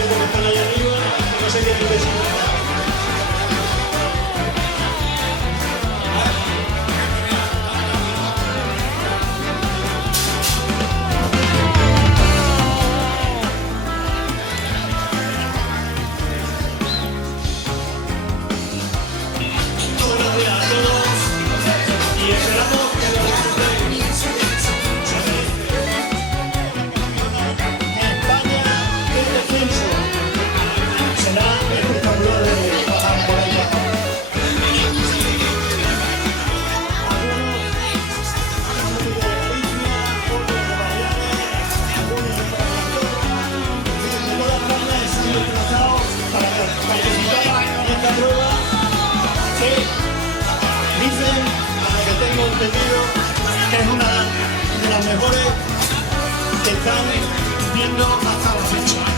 Están ahí arriba, no sé qué nivel son. Buenos días a todos y esperamos que lo disfrutéis. España es descenso. Será espectacular de bajar por ahí abajo. Algunos de Galicia, otros de Baleares, algunos de Andorra. Toda España se han desplazado para participar en esta prueba. Sí, dicen, a lo que tengo entendido, que es una de las mejores que están viendo hasta la fecha.